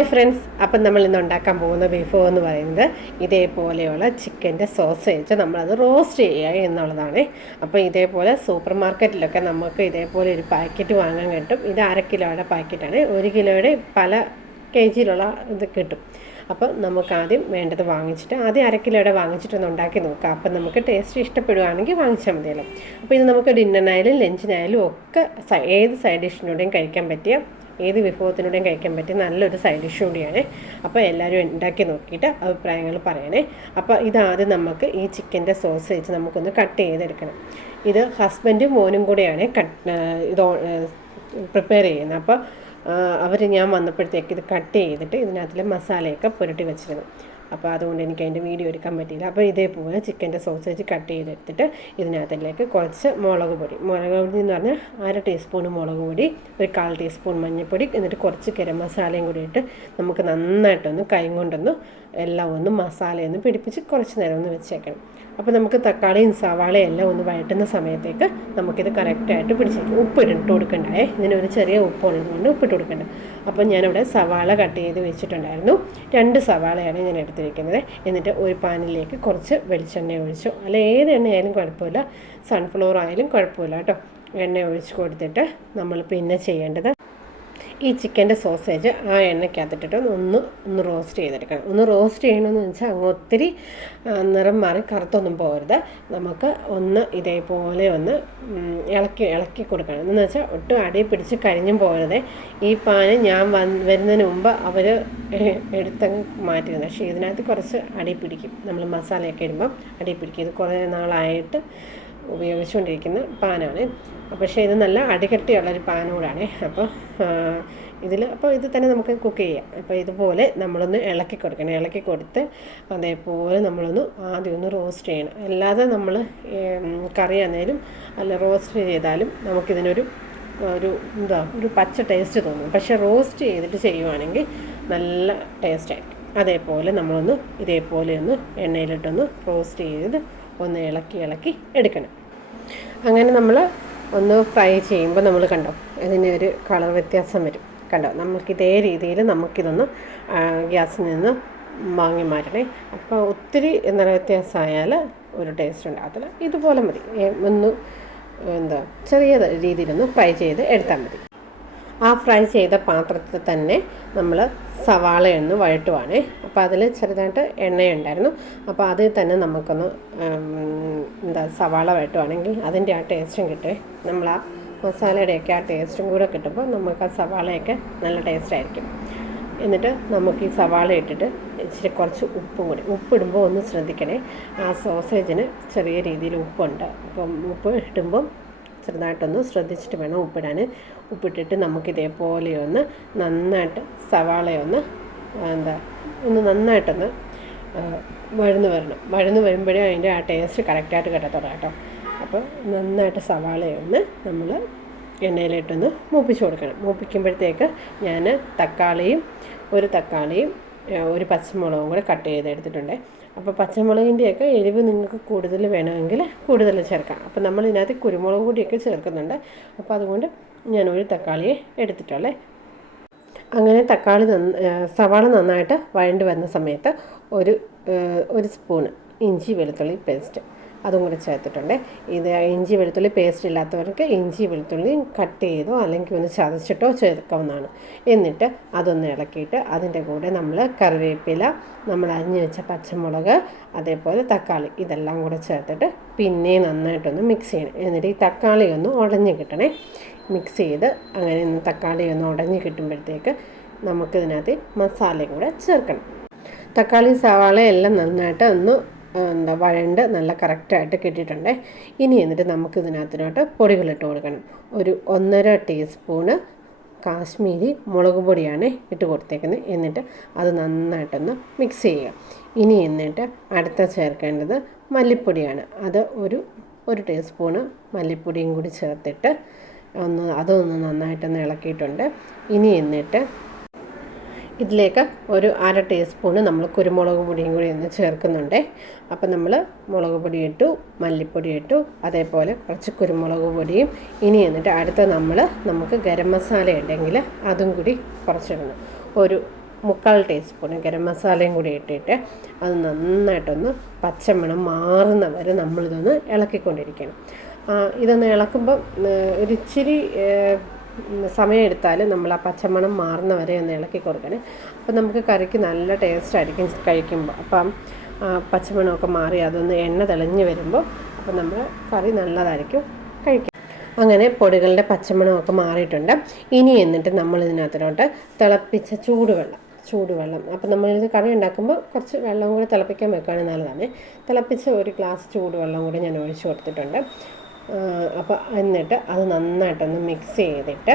Hi friends, അപ്പം നമ്മൾ ഇന്ന് ഉണ്ടാക്കാൻ പോകുന്ന ബീഫ് എന്ന് പറയുന്നത് ഇതേപോലെയുള്ള ചിക്കൻ്റെ സോസേജ് നമ്മളത് റോസ്റ്റ് ചെയ്യുക എന്നുള്ളതാണ്. അപ്പോൾ ഇതേപോലെ സൂപ്പർ മാർക്കറ്റിലൊക്കെ നമുക്ക് ഇതേപോലെ ഒരു പാക്കറ്റ് വാങ്ങാൻ കിട്ടും. ഇത് 1/2 കിലോയുടെ പാക്കറ്റാണ്. 1 കിലോയുടെ പല കെ.ജിയിലുള്ള ഇത് കിട്ടും. അപ്പോൾ നമുക്ക് ആദ്യം വേണ്ടത് വാങ്ങിച്ചിട്ട് ആദ്യം 1/2 കിലോയുടെ വാങ്ങിച്ചിട്ടൊന്ന് ഉണ്ടാക്കി നോക്കാം. അപ്പം നമുക്ക് ടേസ്റ്റ് ഇഷ്ടപ്പെടുകയാണെങ്കിൽ വാങ്ങിച്ചാൽ മതിയല്ലോ. അപ്പോൾ ഇത് നമുക്ക് ഡിന്നറിനായാലും ലഞ്ചിനായാലും ഒക്കെ ഏത് സൈഡ് ഡിഷിനോടെയും കഴിക്കാൻ പറ്റിയ ഏത് വിഭവത്തിലൂടെയും കഴിക്കാൻ പറ്റിയ നല്ലൊരു സൈഡ് ഡിഷ് കൂടിയാണ്. അപ്പോൾ എല്ലാവരും ഉണ്ടാക്കി നോക്കിയിട്ട് അഭിപ്രായങ്ങൾ പറയണേ. അപ്പോൾ ഇതാദ്യം നമുക്ക് ഈ ചിക്കൻ്റെ സോസേജ് നമുക്കൊന്ന് കട്ട് ചെയ്തെടുക്കണം. ഇത് ഹസ്ബൻഡും മോനും കൂടെയാണ് ഇത് പ്രിപ്പയർ ചെയ്യുന്നത്. അപ്പോൾ ഞാൻ വന്നപ്പോഴത്തേക്ക് ഇത് കട്ട് ചെയ്തിട്ട് ഇതിനകത്തിൽ മസാലയൊക്കെ പുരട്ടി വെച്ചിരുന്നു. അപ്പോൾ അതുകൊണ്ട് എനിക്ക് അതിൻ്റെ വീഡിയോ എടുക്കാൻ പറ്റിയില്ല. അപ്പോൾ ഇതേപോലെ ചിക്കൻ്റെ സോസേജ് കട്ട് ചെയ്തെടുത്തിട്ട് ഇതിനകത്തിലേക്ക് കുറച്ച് മുളക് പൊടി എന്ന് പറഞ്ഞാൽ 1/2 ടീസ്പൂൺ മുളക് പൊടി, ഒരു 1/4 ടീസ്പൂൺ മഞ്ഞൾപ്പൊടി, എന്നിട്ട് കുറച്ച് ഗരം മസാലയും കൂടി ഇട്ട് നമുക്ക് നന്നായിട്ടൊന്ന് കൈ കൊണ്ടൊന്ന് എല്ലാം ഒന്ന് മസാലയൊന്ന് പിടിപ്പിച്ച് കുറച്ച് നേരം ഒന്ന് വെച്ചേക്കണം. അപ്പോൾ നമുക്ക് തക്കാളിയും സവാളയും എല്ലാം ഒന്ന് വഴറ്റുന്ന സമയത്തേക്ക് നമുക്കിത് കറക്റ്റായിട്ട് പിടിച്ചേക്കും. ഉപ്പിട്ട് കൊടുക്കണ്ടേ, ഇതിനൊരു ചെറിയ ഉപ്പുള്ളതുകൊണ്ട് ഉപ്പിട്ട് കൊടുക്കണ്ട. അപ്പം ഞാനിവിടെ സവാള കട്ട് ചെയ്ത് വെച്ചിട്ടുണ്ടായിരുന്നു. 2 സവാളയാണ് ഞാൻ എടുത്തിരിക്കുന്നത്. എന്നിട്ട് ഒരു പാനിലേക്ക് കുറച്ച് വെളിച്ചെണ്ണ ഒഴിച്ചു, അല്ല ഏത് എണ്ണയായാലും കുഴപ്പമില്ല, സൺഫ്ലവർ ആയാലും കുഴപ്പമില്ല കേട്ടോ. എണ്ണ ഒഴിച്ച് കൊടുത്തിട്ട് നമ്മൾ പിന്നെ ചെയ്യേണ്ടത് ഈ ചിക്കൻ്റെ സോസേജ് ആ എണ്ണയ്ക്കകത്തിട്ടിട്ട് ഒന്ന് റോസ്റ്റ് ചെയ്തെടുക്കണം. ഒന്ന് റോസ്റ്റ് ചെയ്യണമെന്ന് വെച്ചാൽ അങ്ങ് ഒത്തിരി നിറം മാറി കറുത്തൊന്നും പോകരുത്. നമുക്ക് ഒന്ന് ഇതേപോലെ ഒന്ന് ഇളക്കി കൊടുക്കണം. എന്ന് വെച്ചാൽ ഒട്ടും അടി പിടിച്ച് കരിഞ്ഞും പോകരുത്. ഈ പാന് ഞാൻ വരുന്നതിന് മുമ്പ് അവർ എടുത്തങ്ങ് മാറ്റിയിരുന്നു. പക്ഷേ ഇതിനകത്ത് കുറച്ച് അടി പിടിക്കും. നമ്മൾ മസാലയൊക്കെ ഇടുമ്പം അടി പിടിക്കും. ഇത് കുറേ നാളായിട്ട് ഉപയോഗിച്ചുകൊണ്ടിരിക്കുന്ന പാനാണ്. പക്ഷേ ഇത് നല്ല അടികട്ടിയുള്ളൊരു പാനൂടാണ്. അപ്പോൾ ഇത് തന്നെ നമുക്ക് കുക്ക് ചെയ്യാം. അപ്പോൾ ഇതുപോലെ നമ്മളൊന്ന് ഇളക്കി കൊടുക്കണം. ഇളക്കി കൊടുത്ത് അതേപോലെ നമ്മളൊന്ന് ആദ്യം ഒന്ന് റോസ്റ്റ് ചെയ്യണം. അല്ലാതെ നമ്മൾ കറിയാണേലും അല്ല റോസ്റ്റ് ചെയ്താലും നമുക്കിതിനൊരു ഒരു പച്ച ടേസ്റ്റ് തോന്നും. പക്ഷേ റോസ്റ്റ് ചെയ്തിട്ട് ചെയ്യുവാണെങ്കിൽ നല്ല ടേസ്റ്റായിരിക്കും. അതേപോലെ നമ്മളൊന്ന് ഇതേപോലെ ഒന്ന് എണ്ണയിലിട്ടൊന്ന് റോസ്റ്റ് ചെയ്ത് ഒന്ന് ഇളക്കി എടുക്കണം. അങ്ങനെ നമ്മൾ ഒന്ന് ഫ്രൈ ചെയ്യുമ്പോൾ നമ്മൾ കണ്ടോ അതിനൊരു കളർ വ്യത്യാസം വരും. കണ്ടോ, നമുക്കിതേ രീതിയിൽ നമുക്കിതൊന്ന് ഗ്യാസിൽ നിന്ന് വാങ്ങി മാറ്റണേ. അപ്പോൾ ഒത്തിരി നിറ വ്യത്യാസമായാൽ ഒരു ടേസ്റ്റ് ഉണ്ടാകത്തില്ല. ഇതുപോലെ മതി. ഒന്ന് ചെറിയ രീതിയിലൊന്ന് ഫ്രൈ ചെയ്ത് എടുത്താൽ മതി. ആ ഫ്രൈ ചെയ്ത പാത്രത്തിൽ തന്നെ നമ്മൾ സവാളയൊന്ന് വഴട്ടുവാണ്. അപ്പോൾ അതിൽ ചെറുതായിട്ട് എണ്ണയുണ്ടായിരുന്നു. അപ്പോൾ അതിൽ തന്നെ നമുക്കൊന്ന് സവാള വഴട്ടുവാണെങ്കിൽ അതിൻ്റെ ആ ടേസ്റ്റും കിട്ടും. നമ്മൾ ആ മസാലയുടെയൊക്കെ ആ ടേസ്റ്റും കൂടെ കിട്ടുമ്പോൾ നമുക്ക് ആ സവാളയൊക്കെ നല്ല ടേസ്റ്റായിരിക്കും. എന്നിട്ട് നമുക്ക് ഈ സവാള ഇട്ടിട്ട് ഇച്ചിരി കുറച്ച് ഉപ്പും കൂടി, ഉപ്പിടുമ്പോൾ ഒന്ന് ശ്രദ്ധിക്കണേ. ആ സോസേജിന് ചെറിയ രീതിയിൽ ഉപ്പുണ്ട്. അപ്പം ഉപ്പ് ഇടുമ്പം ചെറുതായിട്ടൊന്ന് ശ്രദ്ധിച്ചിട്ട് വേണം ഉപ്പിടാൻ. ഉപ്പിട്ടിട്ട് നമുക്കിതേപോലെ ഒന്ന് നന്നായിട്ട് സവാളയൊന്ന് ഒന്ന് നന്നായിട്ടൊന്ന് വഴന്ന് വരുമ്പോഴേ അതിൻ്റെ ആ ടേസ്റ്റ് കറക്റ്റായിട്ട് കിട്ടത്തുള്ളൂ കേട്ടോ. അപ്പോൾ നന്നായിട്ട് സവാളയൊന്ന് നമ്മൾ എണ്ണയിലിട്ടൊന്ന് മൂപ്പിച്ച് കൊടുക്കണം. മൂപ്പിക്കുമ്പോഴത്തേക്ക് ഞാൻ ഒരു തക്കാളിയും ഒരു പച്ചമുളകും കൂടെ കട്ട് ചെയ്തെടുത്തിട്ടുണ്ട്. അപ്പോൾ പച്ചമുളകിൻ്റെയൊക്കെ എരിവ് നിങ്ങൾക്ക് കൂടുതൽ വേണമെങ്കിൽ കൂടുതൽ ചേർക്കാം. അപ്പോൾ നമ്മൾ ഇതിനകത്ത് കുരുമുളക് പൊടിയൊക്കെ ചേർക്കുന്നുണ്ട്. അപ്പോൾ അതുകൊണ്ട് ഞാൻ ഒരു തക്കാളിയെ എടുത്തിട്ടുള്ളേ. അങ്ങനെ സവാള നന്നായിട്ട് വഴണ്ട് വരുന്ന സമയത്ത് ഒരു സ്പൂണ് ഇഞ്ചി വെളുത്തുള്ളി പേസ്റ്റ് അതും കൂടി ചേർത്തിട്ടുണ്ട്. ഇത് ഇഞ്ചി വെളുത്തുള്ളി പേസ്റ്റ് ഇല്ലാത്തവർക്ക് ഇഞ്ചി വെളുത്തുള്ളി കട്ട് ചെയ്തോ അല്ലെങ്കിൽ ഒന്ന് ചതച്ചിട്ടോ ചേർക്കാവുന്നതാണ്. എന്നിട്ട് അതൊന്ന് ഇളക്കിയിട്ട് അതിൻ്റെ കൂടെ നമ്മൾ കറിവേപ്പില, നമ്മൾ അരിഞ്ഞ് വെച്ച പച്ചമുളക്, അതേപോലെ തക്കാളി ഇതെല്ലാം കൂടെ ചേർത്തിട്ട് പിന്നെ നന്നായിട്ടൊന്ന് മിക്സ് ചെയ്യണം. എന്നിട്ട് ഈ തക്കാളി ഒന്ന് ഉടഞ്ഞ് കിട്ടണേ. മിക്സ് ചെയ്ത് അങ്ങനെ തക്കാളി ഒന്ന് ഉടഞ്ഞ് കിട്ടുമ്പോഴത്തേക്ക് നമുക്കിതിനകത്ത് മസാലയും കൂടെ ചേർക്കണം. തക്കാളി സവാള എല്ലാം നന്നായിട്ട് ഒന്ന് വഴണ്ട് നല്ല കറക്റ്റായിട്ട് കിട്ടിയിട്ടുണ്ട്. ഇനി എന്നിട്ട് നമുക്കിതിനകത്തിനോട്ട് പൊടികളിട്ട് കൊടുക്കണം. ഒരു 1.5 ടീസ്പൂണ് കാശ്മീരി മുളക് പൊടിയാണ് ഇട്ട് കൊടുത്തേക്കുന്നത്. എന്നിട്ട് അത് നന്നായിട്ടൊന്ന് മിക്സ് ചെയ്യുക. ഇനി എന്നിട്ട് അടുത്ത ചേർക്കേണ്ടത് മല്ലിപ്പൊടിയാണ്. അത് ഒരു ടീസ്പൂണ് മല്ലിപ്പൊടിയും കൂടി ചേർത്തിട്ട് അതൊന്ന് നന്നായിട്ടൊന്ന് ഇളക്കിയിട്ടുണ്ട്. ഇനി എന്നിട്ട് ഇതിലേക്ക് ഒരു 1/2 ടീസ്പൂണ് നമ്മൾ കുരുമുളക് പൊടിയും കൂടി ഒന്ന് ചേർക്കുന്നുണ്ട്. അപ്പം നമ്മൾ മുളക് പൊടി ഇട്ടു, മല്ലിപ്പൊടി ഇട്ടു, അതേപോലെ കുറച്ച് കുരുമുളക് പൊടിയും. ഇനി എന്നിട്ട് അടുത്ത നമുക്ക് ഗരം മസാല ഉണ്ടെങ്കിൽ അതും കൂടി കുറച്ചിടണം. ഒരു മുക്കാൽ ടീസ്പൂൺ ഗരം മസാലയും കൂടി ഇട്ടിട്ട് അത് നന്നായിട്ടൊന്ന് പച്ചമണം മാറുന്ന വരെ നമ്മളിതൊന്ന് ഇളക്കിക്കൊണ്ടിരിക്കണം. ഇതൊന്ന് ഇളക്കുമ്പോൾ ഒരിച്ചിരി സമയം എടുത്താൽ നമ്മൾ ആ പച്ചമണം മാറുന്ന വരെ ഒന്ന് ഇളക്കി കൊടുക്കണം. അപ്പം നമുക്ക് കറിക്ക് നല്ല ടേസ്റ്റ് ആയിരിക്കും കഴിക്കുമ്പോൾ. അപ്പം പച്ചമണമൊക്കെ മാറി അതൊന്ന് എണ്ണ തെളിഞ്ഞ് വരുമ്പോൾ അപ്പം നമ്മുടെ കറി നല്ലതായിരിക്കും കഴിക്കാൻ. അങ്ങനെ പൊടികളുടെ പച്ചമണമൊക്കെ മാറിയിട്ടുണ്ട്. ഇനി എന്നിട്ട് നമ്മൾ ഇതിനകത്തോട്ട് തിളപ്പിച്ച ചൂടുവെള്ളം അപ്പം നമ്മളിത് കറി ഉണ്ടാക്കുമ്പോൾ കുറച്ച് വെള്ളം കൂടി തിളപ്പിക്കാൻ വെക്കുകയാണെങ്കിൽ നല്ലതാണ്. തിളപ്പിച്ച ഒരു ഗ്ലാസ് ചൂടുവെള്ളം കൂടി ഞാൻ ഒഴിച്ച് കൊടുത്തിട്ടുണ്ട്. അപ്പോൾ എന്നിട്ട് അത് നന്നായിട്ടൊന്ന് മിക്സ് ചെയ്തിട്ട്,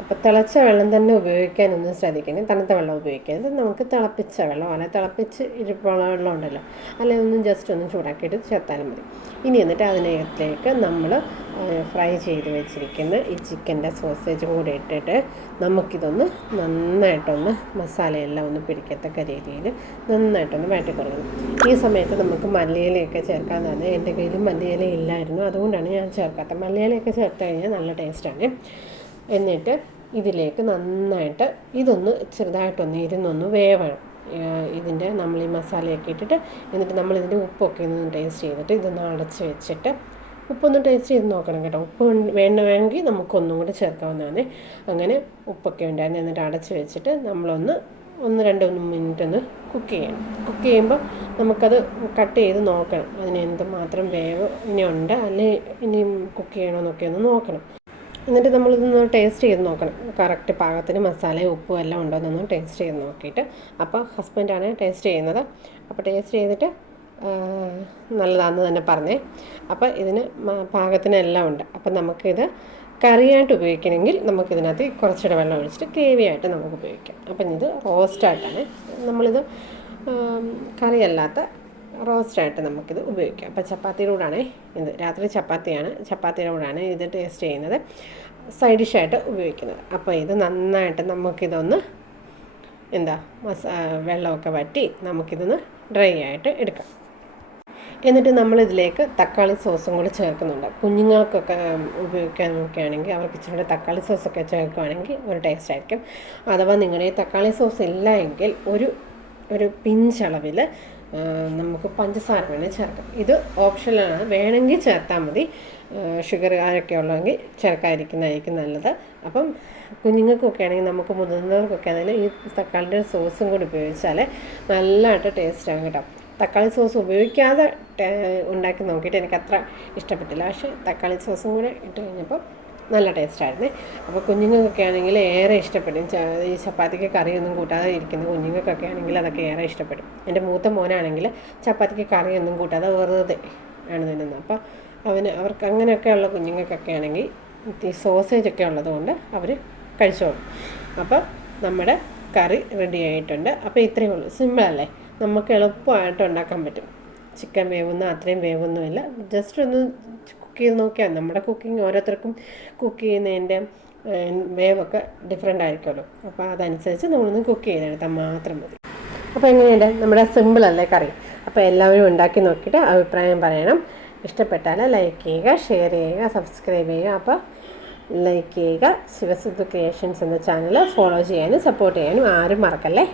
അപ്പോൾ തിളച്ച വെള്ളം തന്നെ ഉപയോഗിക്കാനൊന്നും ശ്രദ്ധിക്കണം. തണുത്ത വെള്ളം ഉപയോഗിക്കരുത്. നമുക്ക് തിളപ്പിച്ച വെള്ളം, അല്ല തിളപ്പിച്ച് ഇരിപ്പുള്ള വെള്ളം ഉണ്ടല്ലോ, അല്ലെങ്കിൽ ഒന്നും ജസ്റ്റ് ഒന്ന് ചൂടാക്കിയിട്ട് ചേർത്താലും മതി. ഇനി എന്നിട്ട് അതിനകത്തേക്ക് നമ്മൾ ഫ്രൈ ചെയ്ത് വെച്ചിരിക്കുന്ന ഈ ചിക്കൻ്റെ സോസേജും കൂടി ഇട്ടിട്ട് നമുക്കിതൊന്ന് നന്നായിട്ടൊന്ന് മസാലയെല്ലാം ഒന്ന് പിടിക്കത്തക്ക രീതിയിൽ നന്നായിട്ടൊന്ന് വഴറ്റി കൊടുക്കണം. ഈ സമയത്ത് നമുക്ക് മല്ലിയിലയൊക്കെ ചേർക്കാമെന്നാണ്. എൻ്റെ കയ്യിൽ മല്ലിയില ഇല്ലായിരുന്നു, അതുകൊണ്ടാണ് ഞാൻ ചേർക്കാത്തത്. മല്ലിയിലയൊക്കെ ചേർത്ത് കഴിഞ്ഞാൽ നല്ല ടേസ്റ്റാണ്. എന്നിട്ട് ഇതിലേക്ക് നന്നായിട്ട് ഇതൊന്ന് ചെറുതായിട്ടൊന്ന് ഇരുന്നൊന്ന് വേവണം. ഇതിൻ്റെ നമ്മൾ ഈ മസാലയൊക്കെ ഇട്ടിട്ട് എന്നിട്ട് നമ്മളിതിൻ്റെ ഉപ്പൊക്കെ ഒന്ന് ടേസ്റ്റ് ചെയ്തിട്ട് ഇതൊന്ന് അടച്ച് വെച്ചിട്ട് ഉപ്പൊന്ന് ടേസ്റ്റ് ചെയ്ത് നോക്കണം കേട്ടോ. ഉപ്പ് വേണമെങ്കിൽ നമുക്കൊന്നും കൂടി ചേർക്കാവുന്നതാണ്. അങ്ങനെ ഉപ്പൊക്കെ ഉണ്ടായിരുന്നു. എന്നിട്ട് അടച്ച് വെച്ചിട്ട് നമ്മളൊന്ന് 1-2 മിനിറ്റ് ഒന്ന് കുക്ക് ചെയ്യണം. കുക്ക് ചെയ്യുമ്പോൾ നമുക്കത് കട്ട് ചെയ്ത് നോക്കണം, അതിന് എന്തുമാത്രം വേവ് ഇനി ഉണ്ട്, അല്ലെങ്കിൽ ഇനിയും കുക്ക് ചെയ്യണമെന്നൊക്കെ ഒന്ന് നോക്കണം. എന്നിട്ട് നമ്മളിതൊന്ന് ടേസ്റ്റ് ചെയ്ത് നോക്കണം, കറക്റ്റ് പാകത്തിന് മസാലയും ഉപ്പും എല്ലാം ഉണ്ടോ എന്നൊന്ന് ടേസ്റ്റ് ചെയ്ത് നോക്കിയിട്ട്. അപ്പോൾ ഹസ്ബൻഡാണ് ടേസ്റ്റ് ചെയ്യുന്നത്. അപ്പോൾ ടേസ്റ്റ് ചെയ്തിട്ട് നല്ലതാണെന്ന് തന്നെ പറഞ്ഞേ. അപ്പോൾ ഇതിന് പാകത്തിനെല്ലാം ഉണ്ട്. അപ്പം നമുക്കിത് കറിയായിട്ട് ഉപയോഗിക്കണമെങ്കിൽ നമുക്കിതിനകത്ത് കുറച്ചുകൂടെ വെള്ളം ഒഴിച്ചിട്ട് ഗ്രേവിയായിട്ട് നമുക്ക് ഉപയോഗിക്കാം. അപ്പം ഇത് റോസ്റ്റായിട്ടാണ്, നമ്മളിത് കറിയല്ലാത്ത റോസ്റ്റായിട്ട് നമുക്കിത് ഉപയോഗിക്കാം. അപ്പോൾ ചപ്പാത്തിയുടെ കൂടാണ് ഇത്, രാത്രി ചപ്പാത്തിയുടെ കൂടാണ് ഇത് ടേസ്റ്റ് ചെയ്യുന്നത്, സൈഡ് ഡിഷായിട്ട് ഉപയോഗിക്കുന്നത്. അപ്പോൾ ഇത് നന്നായിട്ട് നമുക്കിതൊന്ന് വെള്ളമൊക്കെ വറ്റി നമുക്കിതൊന്ന് ഡ്രൈ ആയിട്ട് എടുക്കാം. എന്നിട്ട് നമ്മളിതിലേക്ക് തക്കാളി സോസും കൂടി ചേർക്കുന്നുണ്ട്. കുഞ്ഞുങ്ങൾക്കൊക്കെ ഉപയോഗിക്കാനൊക്കെ ആണെങ്കിൽ അവർക്ക് ഇച്ചിരി തക്കാളി സോസൊക്കെ ചേർക്കുകയാണെങ്കിൽ ഒരു ടേസ്റ്റ് ആയിരിക്കും. അഥവാ നിങ്ങളുടെ തക്കാളി സോസ് ഇല്ല എങ്കിൽ ഒരു പിഞ്ചളവിൽ നമുക്ക് പഞ്ചസാര വേണേൽ ചേർക്കാം. ഇത് ഓപ്ഷനാണ്, വേണമെങ്കിൽ ചേർത്താൽ മതി. ഷുഗറുകാരൊക്കെ ഉള്ളതെങ്കിൽ ചേർക്കാതിരിക്കുന്നതായിരിക്കും നല്ലത്. അപ്പം കുഞ്ഞുങ്ങൾക്കൊക്കെ ആണെങ്കിൽ, നമുക്ക് മുതിർന്നവർക്കൊക്കെ ആണെങ്കിൽ ഈ തക്കാളിയുടെ സോസും കൂടി ഉപയോഗിച്ചാൽ നല്ലതായിട്ട് ടേസ്റ്റ് ആകും കേട്ടോ. തക്കാളി സോസ് ഉപയോഗിക്കാതെ ഉണ്ടാക്കി നോക്കിയിട്ട് എനിക്കത്ര ഇഷ്ടപ്പെട്ടില്ല, പക്ഷേ തക്കാളി സോസും കൂടെ ഇട്ട് കഴിഞ്ഞപ്പോൾ നല്ല ടേസ്റ്റായിരുന്നു. അപ്പോൾ കുഞ്ഞുങ്ങൾക്കൊക്കെ ആണെങ്കിൽ ഏറെ ഇഷ്ടപ്പെടും. ഈ ചപ്പാത്തിക്ക് കറിയൊന്നും കൂട്ടാതെ ഇരിക്കുന്ന കുഞ്ഞുങ്ങൾക്കൊക്കെ ആണെങ്കിൽ അതൊക്കെ ഏറെ ഇഷ്ടപ്പെടും. എൻ്റെ മൂത്ത മോനാണെങ്കിൽ ചപ്പാത്തിക്ക് കറിയൊന്നും കൂട്ടാതെ വെറുതെ ആണ് തിന്നുന്നത്. അപ്പോൾ അവർക്ക് അങ്ങനെയൊക്കെയുള്ള കുഞ്ഞുങ്ങൾക്കൊക്കെ ആണെങ്കിൽ ഈ സോസേജൊക്കെ ഉള്ളതുകൊണ്ട് അവർ കഴിച്ചോളും. അപ്പോൾ നമ്മുടെ കറി റെഡി ആയിട്ടുണ്ട്. അപ്പോൾ ഇത്രയേ ഉള്ളൂ, സിമ്പിളല്ലേ, നമുക്ക് എളുപ്പമായിട്ട് ഉണ്ടാക്കാൻ പറ്റും. ചിക്കൻ വേവുന്ന അത്രയും വേവൊന്നുമില്ല, ജസ്റ്റ് ഒന്ന് കുക്ക് ചെയ്ത് നോക്കിയാൽ. നമ്മുടെ കുക്കിംഗ് ഓരോരുത്തർക്കും കുക്ക് ചെയ്യുന്നതിൻ്റെ വേവൊക്കെ ഡിഫറെൻ്റ് ആയിരിക്കുമല്ലോ. അപ്പോൾ അതനുസരിച്ച് നമ്മളൊന്ന് കുക്ക് ചെയ്തെടുത്താൽ മാത്രം മതി. അപ്പോൾ എങ്ങനെയുണ്ട് നമ്മുടെ സിമ്പിളല്ലേ കറി? അപ്പോൾ എല്ലാവരും ഉണ്ടാക്കി നോക്കിയിട്ട് അഭിപ്രായം പറയണം. ഇഷ്ടപ്പെട്ടാൽ ലൈക്ക് ചെയ്യുക, ഷെയർ ചെയ്യുക, സബ്സ്ക്രൈബ് ചെയ്യുക. അപ്പോൾ ലൈക്ക് ചെയ്യുക, ശിവസിദ്ധു ക്രിയേഷൻസ് എന്ന ചാനൽ ഫോളോ ചെയ്യാനും സപ്പോർട്ട് ചെയ്യാനും ആരും മറക്കല്ലേ.